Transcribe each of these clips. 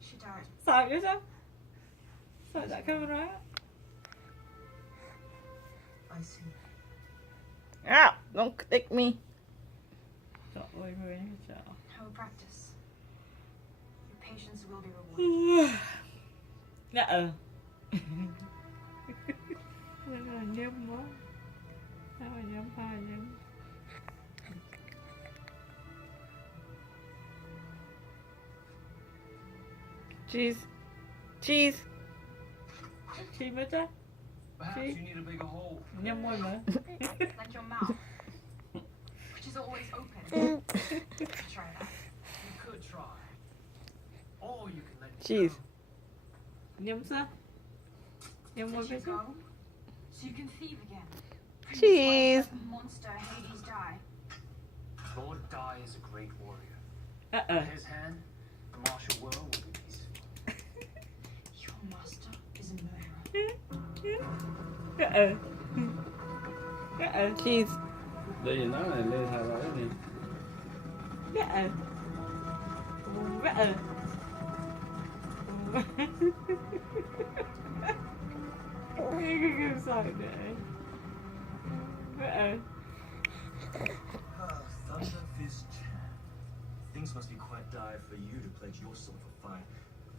She died. Sợ dữ sao? Sợ tại camera. I see. Ow! Don't stick me. Trời ơi, người này trời. Have a practice. Your patience will be rewarded. Dạ nhâm quá. Sao mà nhâm pha vậy? Cheese. Cheese. Chi mới chắc. Perhaps you need a bigger hole. Nhâm môi mà. Like your mouth, which is always open. Try that. You could try. Or you can let it Cheese. go. Nhâm sao? Nhâm môi Let với you sao? go, so you can thieve again. Cheese. Let the monster Hades die. Lord Dai is a great warrior. À In his hand, the martial world will be peaceful. Your master is a murderer. Cheese. Đây nó này lên hai cái này. Cái sợ để. Thunder Fist Chan. Things must be quite dire for you to pledge your soul for fire.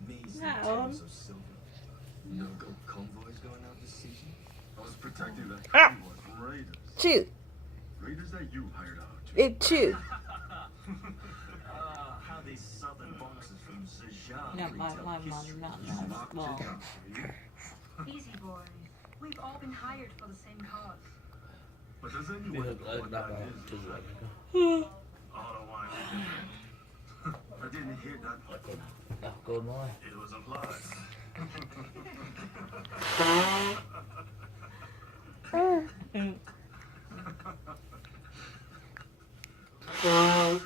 Measly No. tales of silver. No gold convoys going out this season. I was protecting that Ah. convoy from raiders. Chew. Raiders that you hired out to. It chew. How these southern boxes from Zajan Nhâm retell lại history. nó Locked bò. it down for you. Easy, boy. We've all been hired for the same cause. But does Đi anyone thật know lại what đặt that vào is? chừng lại cơ. Auto wine. I didn't hear that. Đặt côn thôi. It was a lie. Trời ơi.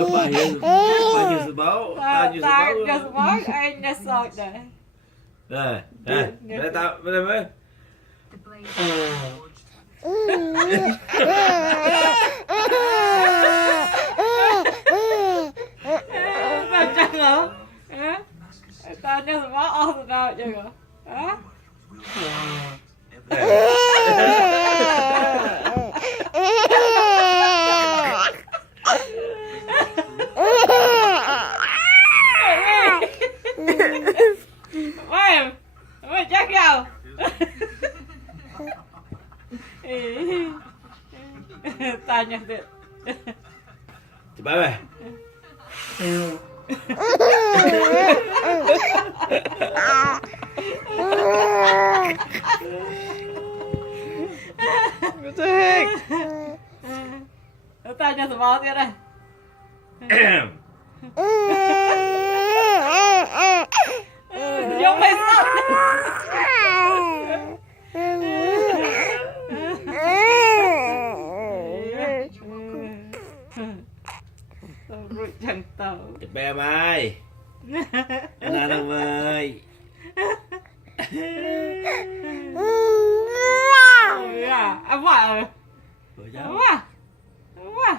Có bao nhiêu số báo? Bao nhiêu số Ta báo? just walk anh đã sợ đấy. Đây, đây, đây tao, đây mới. The blade Sao chẳng hả? Hả? Ta just walk off the road vậy hả? Hả? Mày, mày chắc đâu? Ta nhận được. Chị bye bye. What the heck? Ta nhận được bao nhiêu đây? Vô mày sao? Tao rụi chẳng tao. Chị bye bye. Anh đang mời. Anh vợ. Rồi Anh cháu. vợ. Anh vợ.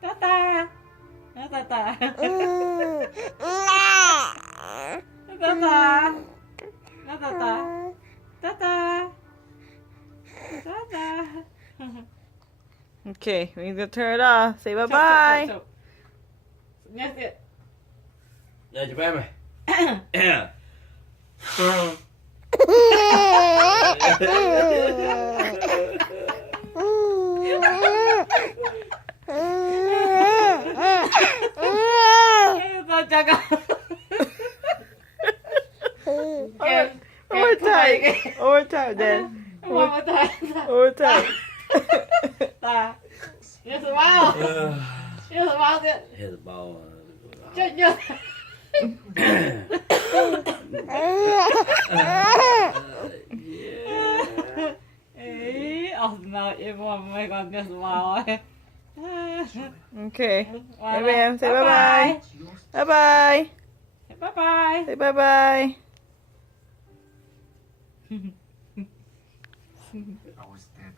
Ta ta. Ta ta. Ta ta. Ta ta ta. Ta ta. Ta ta. Okay, we need to turn it off. Say bye bye. Yes, it. Giờ chị bye bye. Tao chắc không. Overtime. Overtime, then. Một thời. Overtime. Ta. Yes, wow. Yes, wow. Hết bao. Chết nhớ. Ý, nào em mà mày còn yes, wow. Okay. Bye Maybe em say bye bye. Bye bye. Bye bye. Say bye bye. I was dead